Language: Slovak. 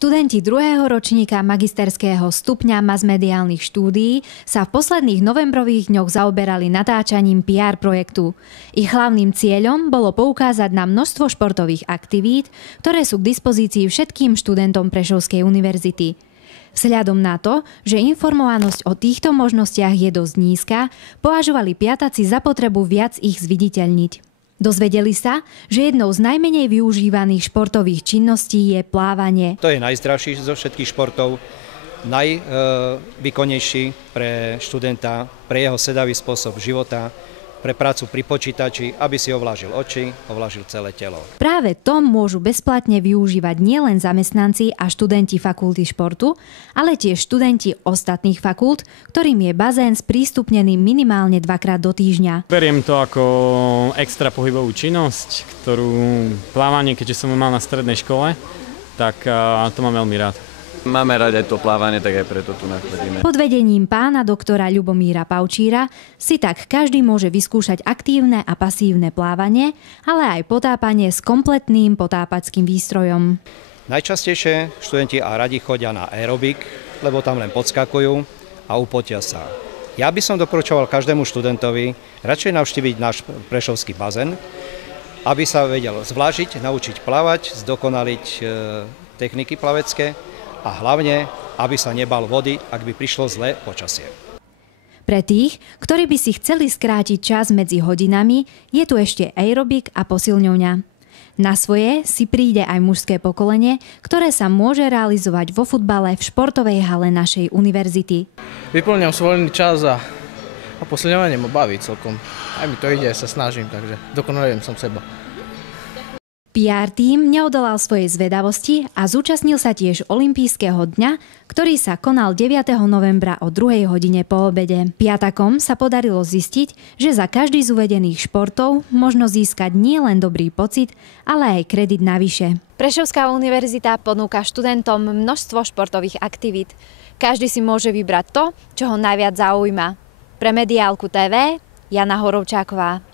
Študenti druhého ročníka magisterského stupňa masmediálnych štúdií sa v posledných novembrových dňoch zaoberali natáčaním PR projektu. Ich hlavným cieľom bolo poukázať na množstvo športových aktivít, ktoré sú k dispozícii všetkým študentom Prešovskej univerzity. Vzhľadom na to, že informovanosť o týchto možnostiach je dosť nízka, považovali piataci za potrebu viac ich zviditeľniť. Dozvedeli sa, že jednou z najmenej využívaných športových činností je plávanie. To je najzdravší zo všetkých športov, najvýkonnejší pre študenta, pre jeho sedavý spôsob života, pre prácu pri počítači, aby si ovlážil oči, ovlážil celé telo. Práve to môžu bezplatne využívať nielen zamestnanci a študenti fakulty športu, ale tiež študenti ostatných fakult, ktorým je bazén sprístupnený minimálne 2-krát do týždňa. Beriem to ako extra pohybovú činnosť, ktorú plávanie, keďže som mal na strednej škole, tak to mám veľmi rád. Máme radi to plávanie, tak aj preto tu nachodíme. Pod vedením pána doktora Ľubomíra Paučíra si tak každý môže vyskúšať aktívne a pasívne plávanie, ale aj potápanie s kompletným potápackým výstrojom. Najčastejšie študenti a radi chodia na aerobik, lebo tam len podskakujú a upotia sa. Ja by som doporučoval každému študentovi radšej navštíviť náš prešovský bazén, aby sa vedel zvlážiť, naučiť plávať, zdokonaliť techniky plavecké, a hlavne, aby sa nebal vody, ak by prišlo zlé počasie. Pre tých, ktorí by si chceli skrátiť čas medzi hodinami, je tu ešte aerobik a posilňovňa. Na svoje si príde aj mužské pokolenie, ktoré sa môže realizovať vo futbale v športovej hale našej univerzity. Vyplňam svoj voľný čas a posilňovanie ma baví celkom. Aj mi to ide, sa snažím, takže dokonalujem som seba. PR tím neodolal svojej zvedavosti a zúčastnil sa tiež olympijského dňa, ktorý sa konal 9. novembra o 2. hodine po obede. Piatakom sa podarilo zistiť, že za každý z uvedených športov možno získať nielen dobrý pocit, ale aj kredit navyše. Prešovská univerzita ponúka študentom množstvo športových aktivít. Každý si môže vybrať to, čo ho najviac zaujíma. Pre Mediálku TV, Jana Horovčáková.